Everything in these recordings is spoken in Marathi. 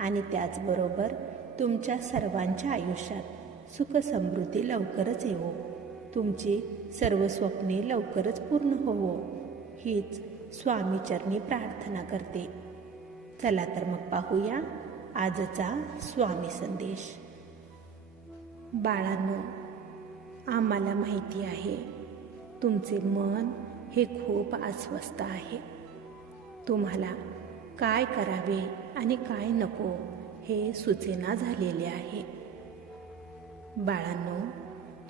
आणि त्याचबरोबर तुमच्या सर्वांच्या आयुष्यात सुखसमृद्धी लवकरच येवो. तुमची सर्व स्वप्ने लवकरच पूर्ण होवो. हीच स्वामीचरणी प्रार्थना करते. चला तर मग पाहूया आजचा स्वामी संदेश. बाळांनो आम्हाला माहिती आहे तुमचे मन हे खूप अस्वस्थ आहे. तुम्हाला काय करावे आणि काय नको हे सुचेना झालेले आहे. बाळांनो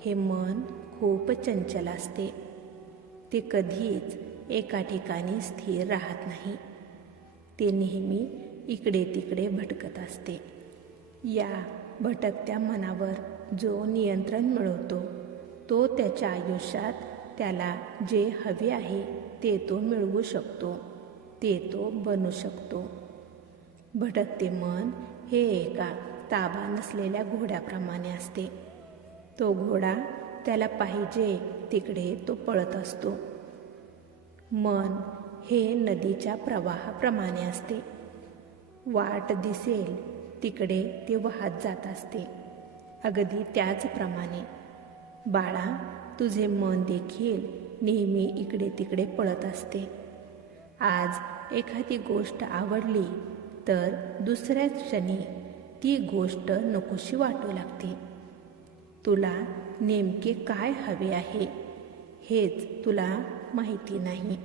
हे मन खूप चंचल असते. ते कधीच एका ठिकाणी स्थिर राहत नाही. ते नेहमी इकडे तिकडे भटकत असते. या भटकत्या मनावर जो नियंत्रण मिळवतो तो त्याच्या आयुष्यात त्याला जे हवे आहे ते तो मिळवू शकतो. ते तो बनू शकतो. भटकते मन हे एका ताबा नसलेल्या घोड्याप्रमाणे असते. तो घोडा त्याला पाहिजे तिकडे तो पळत असतो. मन हे नदीच्या प्रवाहाप्रमाणे असते. वाट दिसेल तिकडे ते वाहत जात असते. अगदी त्याचप्रमाणे. बाळा तुझे मन देखील नेहमी इकडे तिकडे पळत असते. आज एखादी गोष्ट आवडली तर दुसऱ्याच क्षणी ती गोष्ट नकोशी वाटू लागते. तुला नेमके काय हवे आहे हेच तुला माहिती नाही.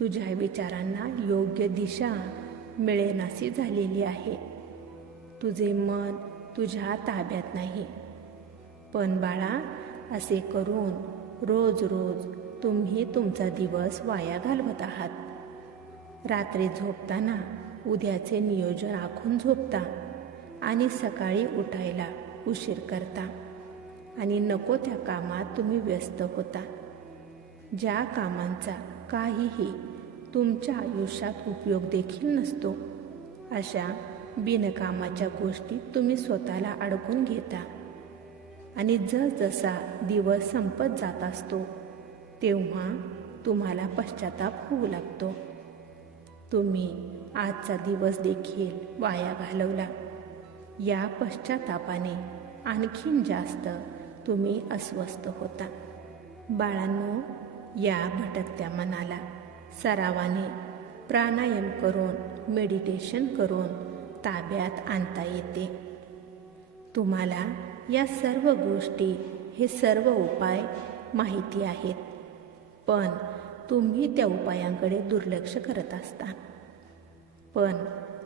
तुझ्या विचारांना योग्य दिशा मिळेनाशी झालेली आहे. तुझे मन तुझ्या ताब्यात नाही. पण बाळा असे करून रोज रोज तुम्ही तुमचा दिवस वाया घालवत आहात. रात्री झोपताना उद्याचे नियोजन आखून झोपता आणि सकाळी उठायला उशीर करता. आणि नको त्या कामात तुम्ही व्यस्त होता. ज्या कामांचा काहीही तुमच्या आयुष्यात उपयोग देखील नसतो अशा बिनकामाच्या गोष्टी तुम्ही स्वतःला अडकून घेता. आणि जसजसा दिवस संपत जात असतो तेव्हा तुम्हाला पश्चाताप होऊ लागतो. तुम्ही आजचा दिवस देखील वाया घालवला. या पश्चातापाने आणखीन जास्त तुम्ही अस्वस्थ होता. बाळांनो या भटकत्या मनाला सरावाने प्राणायाम करून मेडिटेशन करून ताब्यात आणता येते. तुम्हाला या सर्व गोष्टी हे सर्व उपाय माहिती आहेत. पण तुम्ही त्या उपायांकडे दुर्लक्ष करत असता. पण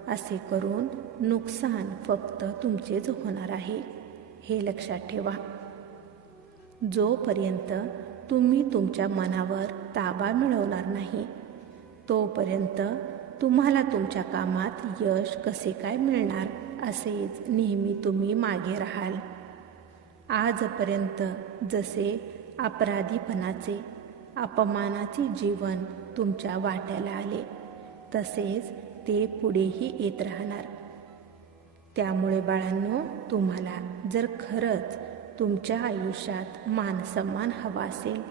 असे करून नुकसान फक्त तुमचेच होणार आहे हे लक्षात ठेवा. जोपर्यंत तुम्ही तुमच्या मनावर ताबा मिळवणार नाही तोपर्यंत तुम्हाला तुमच्या कामात यश कसे काय मिळणार असेच नेहमी तुम्ही मागे राहाल. आजपर्यंत जसे अपराधीपणाचे अपमानाचे जीवन तुमच्या वाट्याला आले. तसेच ते पुढेही येत राहणार. त्यामुळे बाळांनो तुम्हाला जर खरंच तुमच्या आयुष्यात मानसन्मान हवा असेल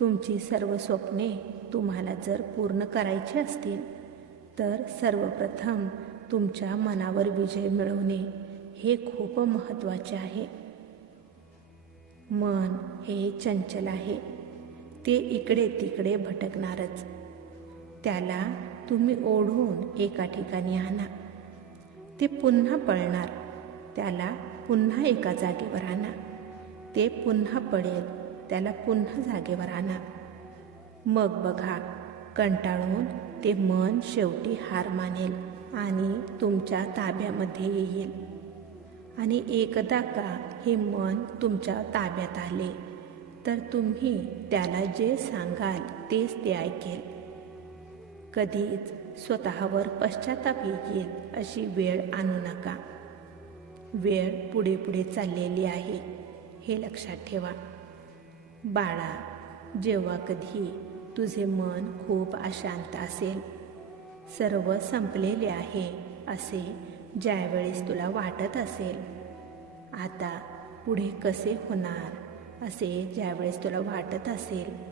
तुमची सर्व स्वप्ने तुम्हाला जर पूर्ण करायची असतील तर सर्वप्रथम तुमच्या मनावर विजय मिळवणे हे खूप महत्त्वाचे आहे. मन हे चंचल आहे. ते इकडे तिकडे भटकणारच. त्याला तुम्ही ओढून एका ठिकाणी आणा. ते पुन्हा पळणार. त्याला पुन्हा एका जागेवर आणा. ते पुन्हा पडेल. त्याला पुन्हा जागेवर आणा. मग बघा कंटाळून ते मन शेवटी हार मानेल आणि तुमच्या ताब्यामध्ये येईल. आणि एकदा का हे मन तुमच्या ताब्यात आले? तर तुम्ही त्याला जे सांगाल तेच ते ऐकेल. कधीच स्वतःवर पश्चाताप येईल अशी वेळ आणू नका. वेळ पुढे पुढे चाललेली आहे हे लक्षात ठेवा. बाळा जेव्हा कधी तुझे मन खूप अशांत असेल सर्व संपलेले आहे असे ज्यावेळेस तुला वाटत असेल आता पुढे कसे होणार? असे ज्यावेळेस तुला वाटत असेल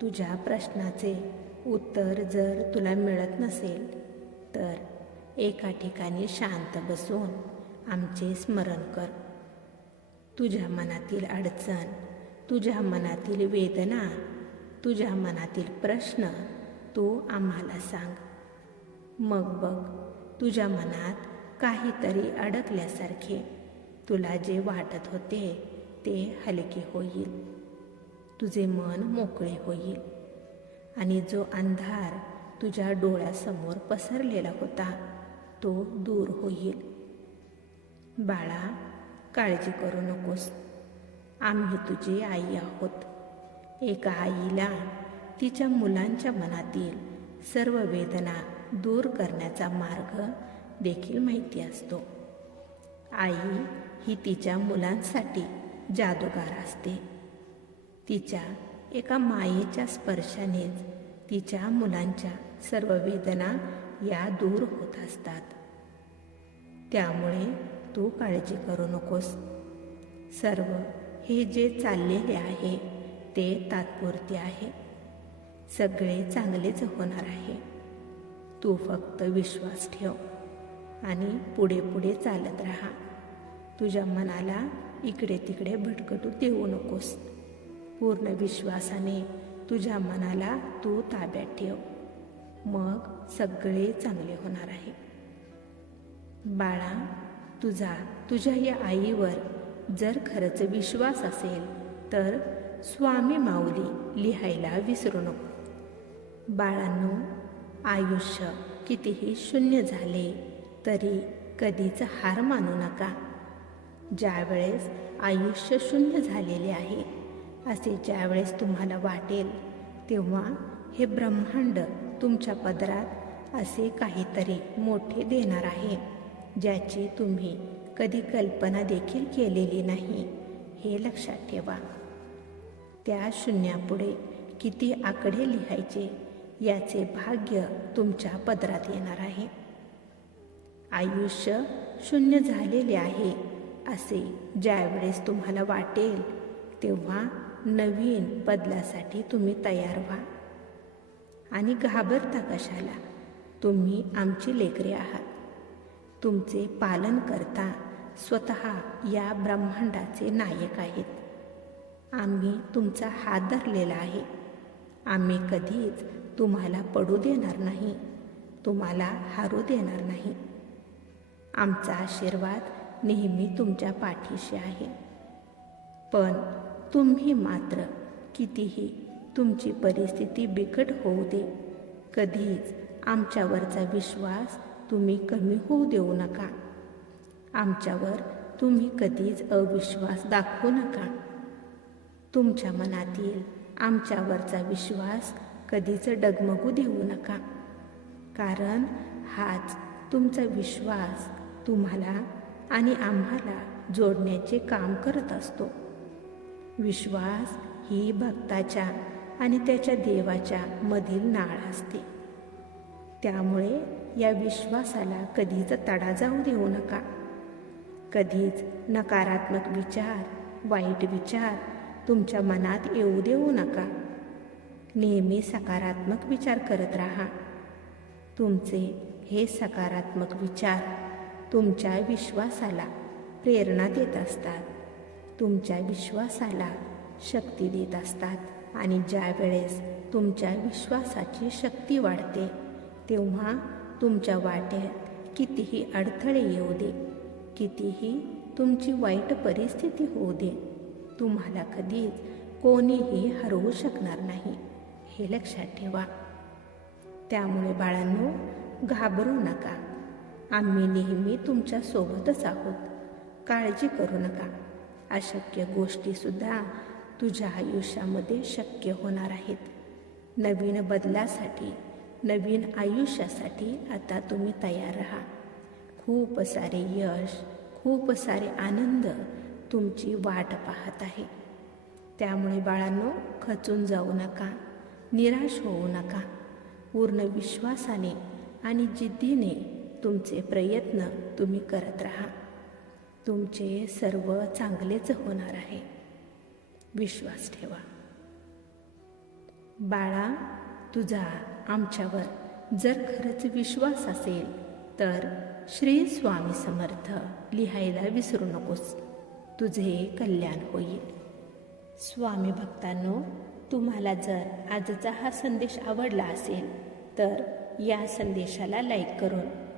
तुझ्या प्रश्नाचे उत्तर जर तुला मिळत नसेल तर एका ठिकाणी शांत बसून आमचे स्मरण कर. तुझ्या मनातील अडचण तुझ्या मनातील वेदना तुझ्या मनातील प्रश्न तू आम्हाला सांग. मग बघ तुझ्या मनात काहीतरी अडकल्यासारखे तुला जे वाटत होते ते हलके होईल. तुझे मन मोकळे होईल. आणि जो अंधार तुझ्या डोळ्यासमोर पसरलेला होता तो दूर होईल. बाळा काळजी करू नकोस. आम्ही तुझी आई आहोत. एका आईला तिच्या मुलांच्या मनातील सर्व वेदना दूर करण्याचा मार्ग देखील माहिती असतो. आई ही तिच्या मुलांसाठी जादूगार असते. तिच्या एका मायेच्या स्पर्शानेच तिच्या मुलांच्या सर्व वेदना या दूर होत असतात. त्यामुळे तू काळजी करू नकोस. सर्व हे जे चाललेले आहे ते तात्पुरते आहे. सगळे चांगलेच होणार आहे. तू फक्त विश्वास ठेव आणि पुढे पुढे चालत राहा. तुझ्या मनाला इकडे तिकडे भटकटू देऊ नकोस. पूर्ण विश्वासाने तुझ्या मनाला तू ताब्यात ठेव. मग सगळे चांगले होणार आहे. बाळा तुझा तुझ्या या आईवर जर खरंच विश्वास असेल तर स्वामी माऊली लिहायला विसरू नको. बाळांनो आयुष्य कितीही शून्य झाले तरी कधीच हार मानू नका. ज्यावेळेस आयुष्य शून्य झालेले आहे असे ज्यावेळेस तुम्हाला वाटेल तेव्हा हे ब्रह्मांड तुमच्या पदरात असे काहीतरी मोठे देणार आहे ज्याची तुम्ही कधी कल्पना देखील केलेली नाही हे लक्षात ठेवा. त्या शून्यापुढे किती आकडे लिहायचे याचे भाग्य तुमच्या पदरात येणार आहे. आयुष्य शून्य झालेले आहे असे ज्यावेळेस तुम्हाला वाटेल तेव्हा नवीन बदलासाठी तुम्ही तयार व्हा. आणि घाबरता कशाला? तुम्ही आमची लेकरे आहात. तुमचे पालन करता स्वतः या ब्रह्मांडाचे नायक आहेत. आम्ही तुमचा हात धरलेला आहे. आम्ही कधीच तुम्हाला पडू देणार नाही. तुम्हाला हारू देणार नाही. आमचा आशीर्वाद नेहमी तुमच्या पाठीशी आहे. पण तुम्ही मात्र कितीही तुमची परिस्थिती बिकट होऊ दे. कधीच आमच्यावरचा विश्वास तुम्ही कमी होऊ देऊ नका. आमच्यावर तुम्ही कधीच अविश्वास दाखवू नका. तुमच्या मनातील आमच्यावरचा विश्वास कधीच डगमगू देऊ नका. कारण हाच तुमचा विश्वास तुम्हाला आणि आम्हाला जोडण्याचे काम करत असतो. विश्वास ही भक्ताच्या आणि त्याच्या देवाच्या मधील नाळ असते. त्यामुळे या विश्वासाला कधीच तडा जाऊ देऊ नका. कधीच नकारात्मक विचार वाईट विचार तुमच्या मनात येऊ देऊ नका. नेहमी सकारात्मक विचार करत राहा. तुमचे हे सकारात्मक विचार तुमच्या विश्वासाला प्रेरणा देत असतात. तुमच्या विश्वासाला शक्ती देत असतात. आणि ज्या वेळेस तुमच्या विश्वासाची शक्ती वाढते तेव्हा तुमच्या वाटेत कितीही अडथळे येऊ दे कितीही तुमची वाईट परिस्थिती होऊ दे तुम्हाला कधीच कोणीही हरवू शकणार नाही. हे लक्षात ठेवा. त्यामुळे बाळांनो घाबरू नका. आम्ही नेहमी तुमच्या सोबतच आहोत. काळजी करू नका. अशक्य गोष्टीसुद्धा तुझ्या आयुष्यामध्ये शक्य होणार आहेत. नवीन बदलासाठी नवीन आयुष्यासाठी आता तुम्ही तयार राहा. खूप सारे यश खूप सारे आनंद तुमची वाट पाहत आहे. त्यामुळे बाळांनो खचून जाऊ नका. निराश होऊ नका. पूर्ण विश्वासाने आणि जिद्दीने तुमचे प्रयत्न तुम्ही करत राहा. तुमचे सर्व चांगलेच होणार आहे. विश्वास ठेवा. बाळा तुझा आमच्यावर जर खरंच विश्वास असेल तर श्री स्वामी समर्थ लिहायला विसरू नकोस. तुझे कल्याण होईल. स्वामी भक्तांनो तुम्हाला जर आजचा हा संदेश आवडला असेल तर या संदेशाला लाईक करून